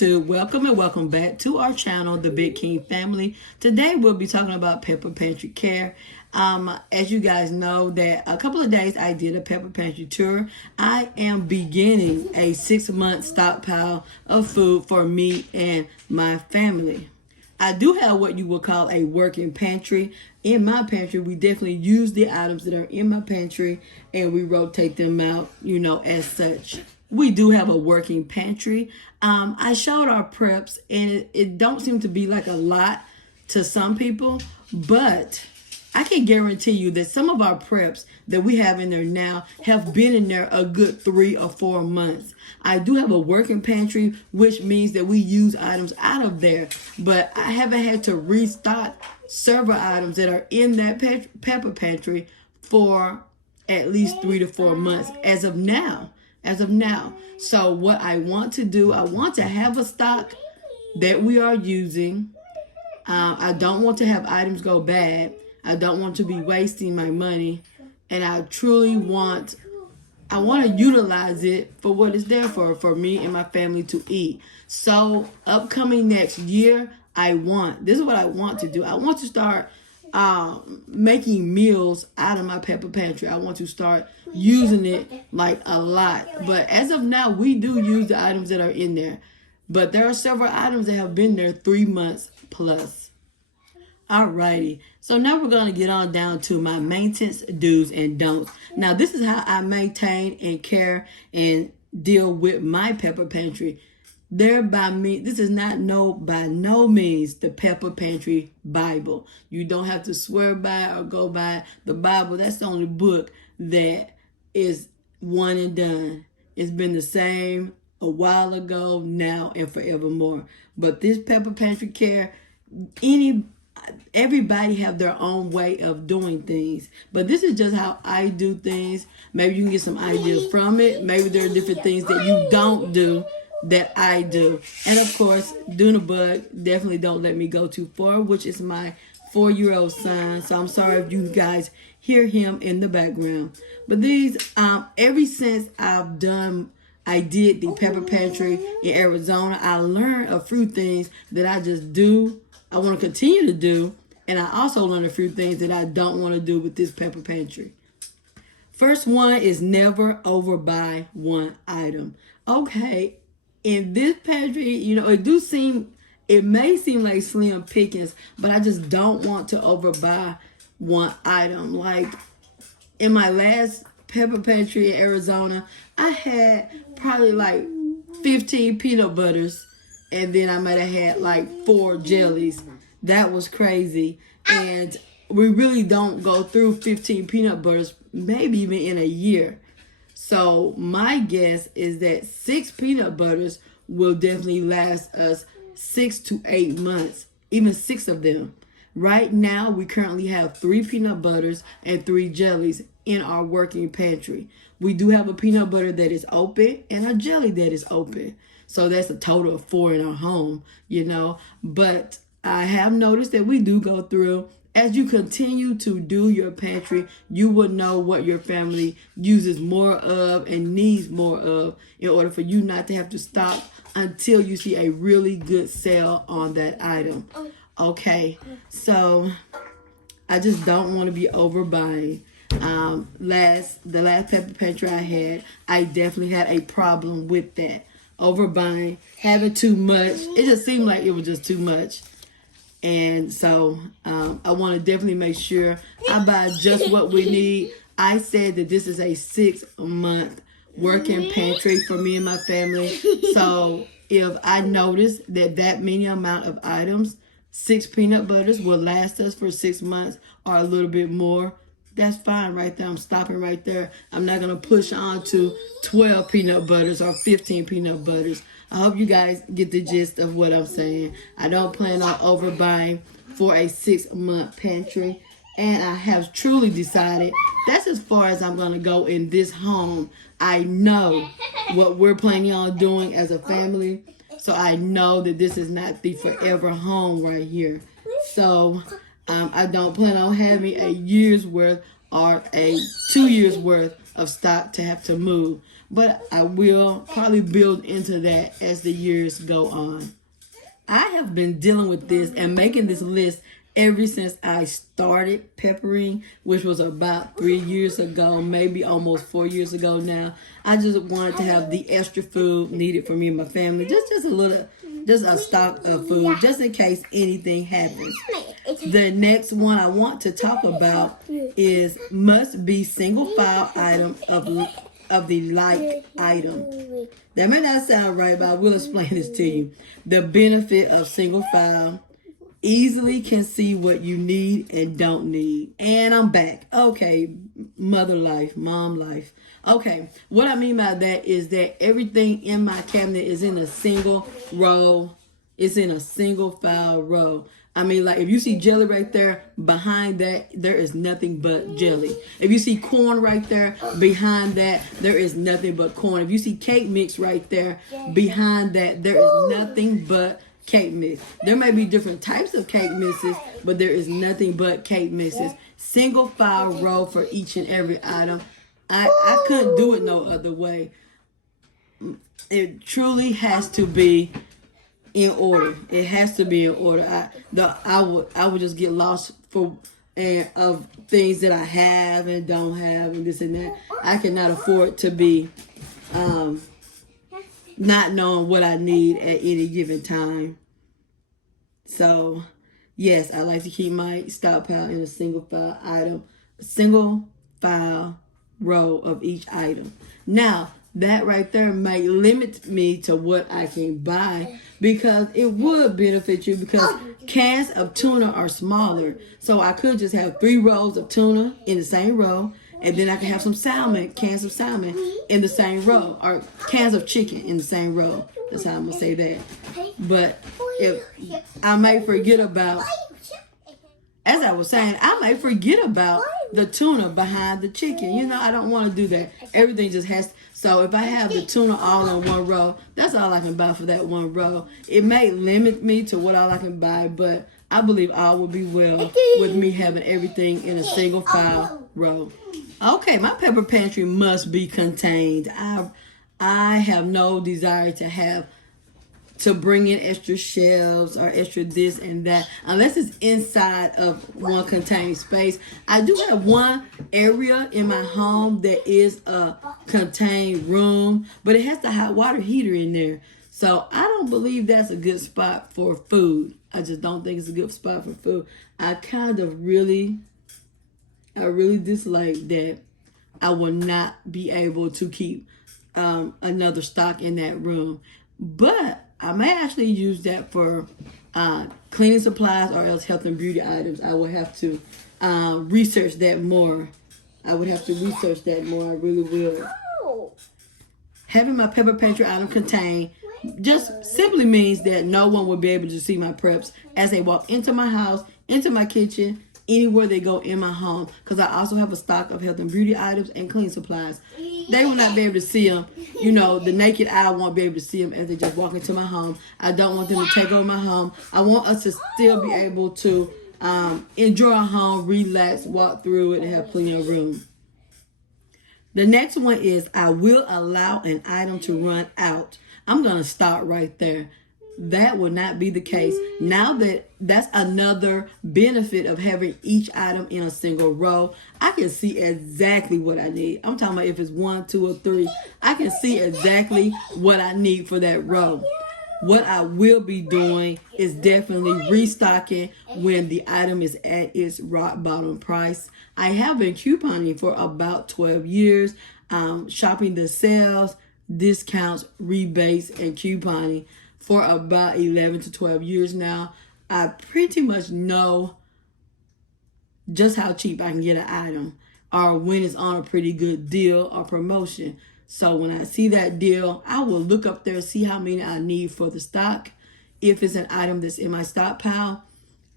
YouTube, welcome and welcome back to our channel, the Big King family. Today we'll be talking about Prepper Pantry care. As you guys know, that a couple of days I did a Prepper Pantry tour. I am beginning a 6-month stockpile of food for me and my family. I do have what you would call a working pantry. In my pantry, we definitely use the items that are in my pantry and we rotate them out, as such. We do have a working pantry. I showed our preps, and it don't seem to be like a lot to some people, but I can guarantee you that some of our preps that we have in there now have been in there a good 3 or 4 months. I do have a working pantry, which means that we use items out of there, but I haven't had to restock several items that are in that Prepper Pantry for at least 3 to 4 months as of now. So what I want to do, I want to have a stock that we are using. I don't want to have items go bad. I don't want to be wasting my money. And I truly want to utilize it for what it's there for me and my family to eat. So upcoming next year, this is what I want to do. I want to start making meals out of my Prepper Pantry. I want to start using it like a lot. But as of now, we do use the items that are in there. But there are several items that have been there 3 months plus. Alrighty, so now we're going to get on down to my maintenance do's and don'ts. Now, this is how I maintain and care and deal with my Prepper Pantry. This is not by no means the Prepper Pantry Bible. You don't have to swear by or go by the Bible. That's the only book that is one and done. It's been the same a while ago, now, and forevermore. But this Prepper Pantry care, everybody have their own way of doing things. But this is just how I do things. Maybe you can get some ideas from it. Maybe there are different things that you don't do that I do. And of course, Dunabugking definitely don't let me go too far, which is my 4-year-old son. So I'm sorry if you guys hear him in the background. But these, ever since I did the Prepper Pantry in Arizona, I learned a few things that I just do. I want to continue to do. And I also learned a few things that I don't want to do with this Prepper Pantry. First one is never overbuy one item. Okay. In this pantry, it may seem like slim pickings, but I just don't want to overbuy one item. Like in my last Prepper Pantry in Arizona, I had probably like 15 peanut butters, and then I might have had like 4 jellies. That was crazy. And we really don't go through 15 peanut butters, maybe even in a year. So my guess is that 6 peanut butters will definitely last us 6 to 8 months, even 6 of them. Right now, we currently have 3 peanut butters and 3 jellies in our working pantry. We do have a peanut butter that is open and a jelly that is open. So that's a total of 4 in our home, But I have noticed that we do go through. As you continue to do your pantry, you will know what your family uses more of and needs more of in order for you not to have to stop until you see a really good sale on that item. Okay, so I just don't want to be overbuying. The last Prepper Pantry I had, I definitely had a problem with that. Overbuying, having too much. It just seemed like it was just too much. And so I want to definitely make sure I buy just what we need. I said that this is a 6-month working pantry for me and my family. So if I notice that many amount of items, 6 peanut butters will last us for 6 months or a little bit more, that's fine right there. I'm stopping right there. I'm not going to push on to 12 peanut butters or 15 peanut butters. I hope you guys get the gist of what I'm saying. I don't plan on overbuying for a 6-month pantry. And I have truly decided that's as far as I'm going to go in this home. I know what we're planning on doing as a family. So I know that this is not the forever home right here. So I don't plan on having a year's worth or a 2 years worth of stock to have to move. but I will probably build into that as the years go on. I have been dealing with this and making this list ever since I started peppering, which was about 3 years ago, maybe almost 4 years ago now. I just wanted to have the extra food needed for me and my family, just a little, just a stock of food, just in case anything happens. The next one I want to talk about is must be single file item of the like item. That may not sound right, but I will explain this to you. The benefit of single file: easily can see what you need and don't need. And I'm back. Okay, mother life, mom life. Okay, what I mean by that is that everything in my cabinet is in a single row. It's in a single file row. I mean, like, if you see jelly right there, behind that, there is nothing but jelly. If you see corn right there, behind that, there is nothing but corn. If you see cake mix right there, behind that, there is nothing but cake mix. There may be different types of cake mixes, but there is nothing but cake mixes. Single file row for each and every item. I couldn't do it no other way. It truly has to be in order. It has to be in order. I would just get lost of things that I have and don't have and this and that. I cannot afford to be not knowing what I need at any given time. So yes, I like to keep my stockpile in a single file row of each item. Now, that right there may limit me to what I can buy, because it would benefit you, because cans of tuna are smaller. So I could just have 3 rows of tuna in the same row, and then I can have some salmon, cans of salmon in the same row, or cans of chicken in the same row. That's how I'm going to say that. But if I may forget about, as I was saying, I may forget about the tuna behind the chicken. You know, I don't want to do that. Everything just has to. So if I have the tuna all in one row, that's all I can buy for that one row. It may limit me to what all I can buy, but I believe all will be well with me having everything in a single file row. Okay, my Prepper Pantry must be contained. I have no desire to bring in extra shelves or extra this and that, unless it's inside of one contained space. I do have one area in my home that is a contained room, but it has the hot water heater in there. So I don't believe that's a good spot for food. I just don't think it's a good spot for food. I really dislike that I will not be able to keep another stock in that room. But I may actually use that for cleaning supplies or else health and beauty items. I will have to research that more. I really will. Having my Prepper Pantry item contained just simply means that no one will be able to see my preps as they walk into my house, into my kitchen, anywhere they go in my home, because I also have a stock of health and beauty items and cleaning supplies. They will not be able to see them. You know, the naked eye won't be able to see them as they just walk into my home. I don't want them to take over my home. I want us to still be able to enjoy our home, relax, walk through it, and have plenty of room. The next one is I will allow an item to run out. I'm going to start right there. That will not be the case. Now that's another benefit of having each item in a single row. I can see exactly what I need. I'm talking about if it's 1, 2, or 3. I can see exactly what I need for that row. What I will be doing is definitely restocking when the item is at its rock bottom price. I have been couponing for about 12 years, shopping the sales, discounts, rebates, and couponing for about 11 to 12 years now. I pretty much know just how cheap I can get an item, or when it's on a pretty good deal or promotion. So when I see that deal, I will look up there, see how many I need for the stock, if it's an item that's in my stockpile,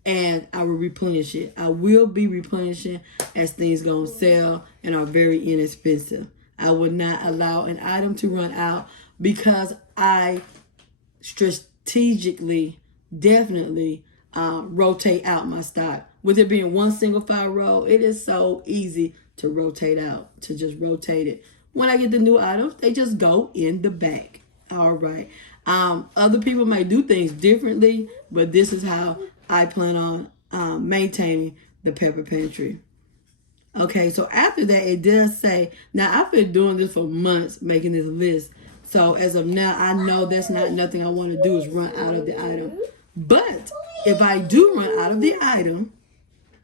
and I will replenish it. I will be replenishing as things go on sale and are very inexpensive. I will not allow an item to run out, because I strategically definitely rotate out my stock. With it being one single file row, it is so easy to rotate out, to just rotate it when I get the new items, they just go in the back. All right. Other people may do things differently, but this is how I plan on maintaining the Prepper Pantry. Okay, so after that, it does say, now I've been doing this for months, making this list. So as of now, I know that's not nothing I want to do is run out of the item. But if I do run out of the item,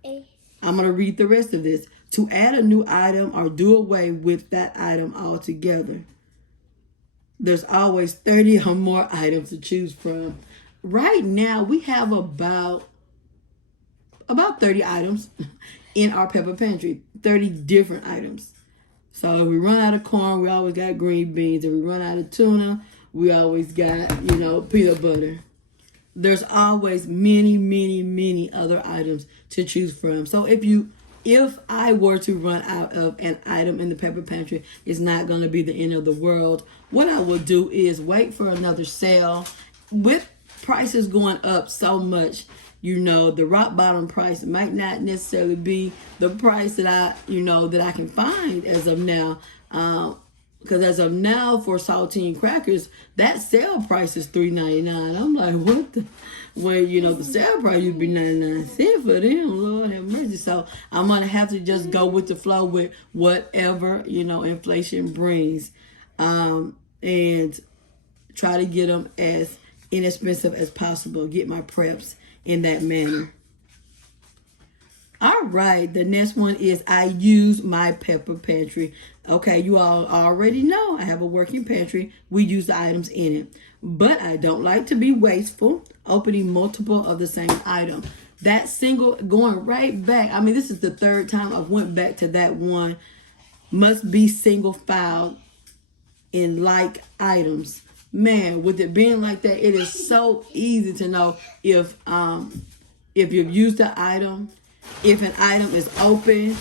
I'm going to read the rest of this. To add a new item or do away with that item altogether, there's always 30 or more items to choose from. Right now, we have about 30 items in our Prepper Pantry, 30 different items. So if we run out of corn, we always got green beans. If we run out of tuna, we always got, peanut butter. There's always many, many, many other items to choose from. So if I were to run out of an item in the Prepper Pantry, it's not going to be the end of the world. What I will do is wait for another sale. With prices going up so much, the rock bottom price might not necessarily be the price that I can find as of now. Because as of now, for saltine crackers, that sale price is $3.99. I'm like, what the? When, the sale price used to be 99 cents for them. Lord have mercy. So I'm going to have to just go with the flow with whatever, inflation brings. And try to get them as inexpensive as possible. Get my preps in that manner. All right, the next one is I use my Prepper Pantry. Okay, you all already know I have a working pantry. We use the items in it. But I don't like to be wasteful, opening multiple of the same item. That single, going right back, this is the third time I've went back to that one. Must be single filed in like items. Man, with it being like that, it is so easy to know if you've used the item. If an item is open,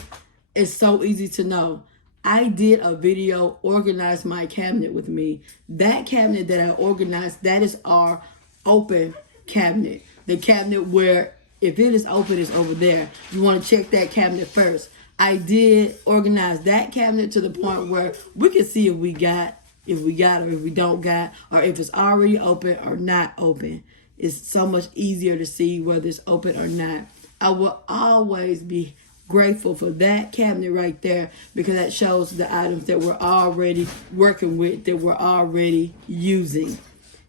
it's so easy to know. I did a video, Organize My Cabinet with me. That cabinet that I organized, that is our open cabinet. The cabinet where if it is open, it's over there. You want to check that cabinet first. I did organize that cabinet to the point where we can see if we got or if we don't got, or if it's already open or not open. It's so much easier to see whether it's open or not. I will always be grateful for that cabinet right there because that shows the items that we're already working with, that we're already using.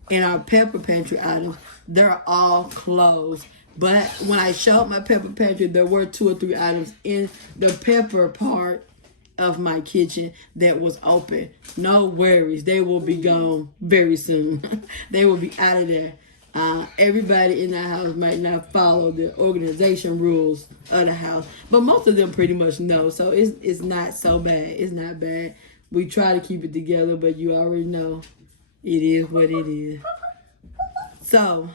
In our Prepper Pantry items, they're all closed. But when I showed my Prepper Pantry, there were 2 or 3 items in the pepper part of my kitchen that was open. No worries. They will be gone very soon. They will be out of there. Everybody in the house might not follow the organization rules of the house, but most of them pretty much know. So it's not so bad. It's not bad. We try to keep it together, but you already know it is what it is. So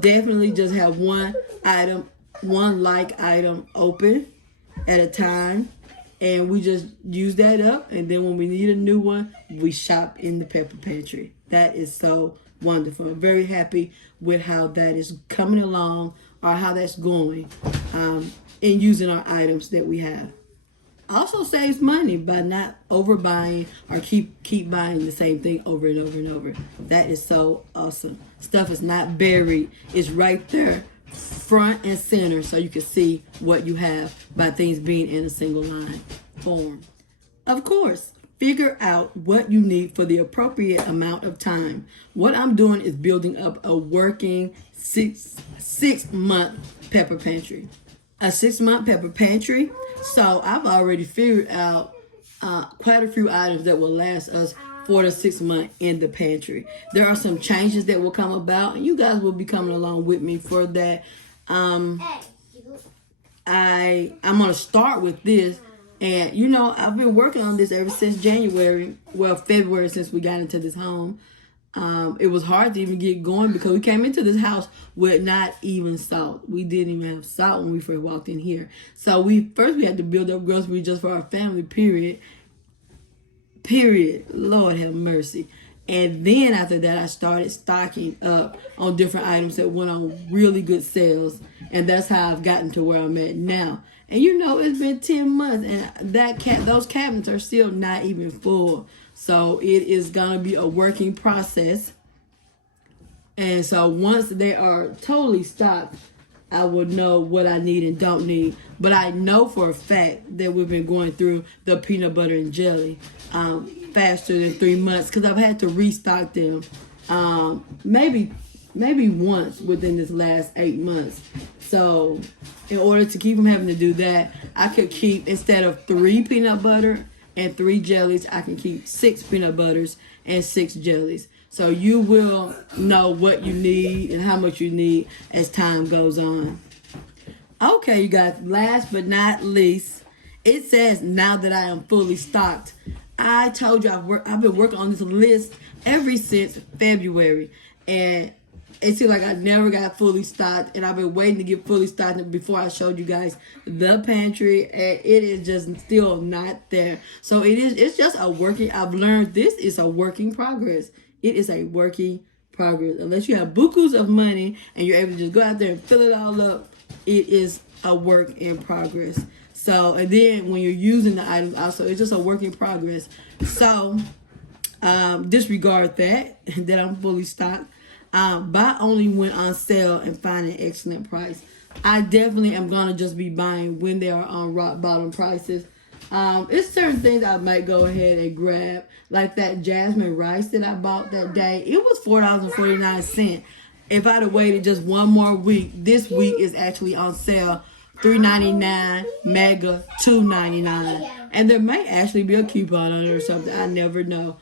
definitely just have one like item open at a time, and we just use that up. And then when we need a new one, we shop in the Prepper Pantry. That is so wonderful. I'm very happy with how that is coming along, or how that's going in using our items that we have. Also saves money by not overbuying or keep buying the same thing over and over and over. That is so awesome. Stuff is not buried. It's right there, front and center, so you can see what you have by things being in a single line form. Of course, figure out what you need for the appropriate amount of time. What I'm doing is building up a working six-month Prepper Pantry. A 6-month Prepper Pantry. So I've already figured out quite a few items that will last us 4 to 6 months in the pantry. There are some changes that will come about, and you guys will be coming along with me for that. I'm going to start with this. And, I've been working on this ever since February, since we got into this home. It was hard to even get going because we came into this house with not even salt. We didn't even have salt when we first walked in here. So we had to build up groceries just for our family, period. Lord have mercy. And then after that, I started stocking up on different items that went on really good sales. And that's how I've gotten to where I'm at now. And you know, it's been 10 months and those cabinets are still not even full. So it is going to be a working process. And so once they are totally stocked, I will know what I need and don't need. But I know for a fact that we've been going through the peanut butter and jelly faster than 3 months because I've had to restock them maybe once within this last 8 months. So in order to keep them having to do that, I could keep, instead of 3 peanut butter and 3 jellies, I can keep 6 peanut butters and 6 jellies. So you will know what you need and how much you need as time goes on. Okay, you guys, last but not least, it says now that I am fully stocked. I told you I've been working on this list ever since February. And it seemed like I never got fully stocked. And I've been waiting to get fully stocked before I showed you guys the pantry. And it is just still not there. So it's just a working, I've learned this is a work in progress. It is a working progress. Unless you have bukus of money and you're able to just go out there and fill it all up, it is a work in progress. So, and then when you're using the items also, it's just a work in progress. So, disregard that I'm fully stocked. Buy only when on sale and find an excellent price. I definitely am going to just be buying when they are on rock bottom prices. It's certain things I might go ahead and grab, like that jasmine rice that I bought that day. It was $4.49. If I'd have waited just one more week, this week is actually on sale, $3.99, mega $2.99, and there may actually be a coupon on it or something. I never know.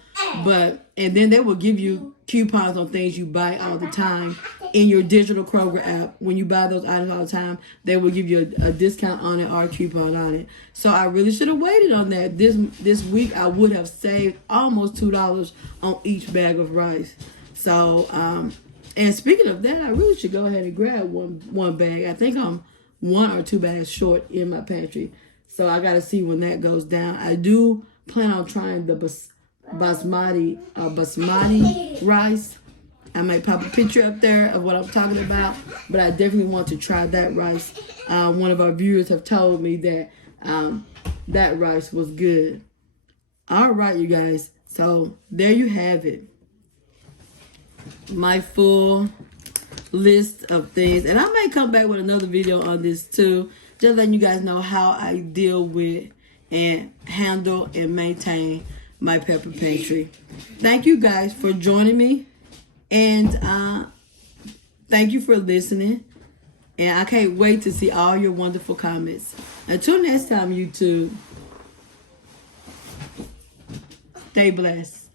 And then they will give you coupons on things you buy all the time in your digital Kroger app. When you buy those items all the time, they will give you a discount on it or a coupon on it. So I really should have waited on that. This week I would have saved almost $2 on each bag of rice. So and speaking of that, I really should go ahead and grab one bag. I think I'm 1 or 2 bags short in my pantry. So I got to see when that goes down. I do plan on trying the basmati rice. I might pop a picture up there of what I'm talking about, but I definitely want to try that rice. One of our viewers have told me that that rice was good. All right, you guys. So there you have it. My full list of things. And I may come back with another video on this too. Just letting you guys know how I deal with and handle and maintain my Prepper Pantry. Thank you guys for joining me. And thank you for listening. And I can't wait to see all your wonderful comments. Until next time, YouTube. Stay blessed.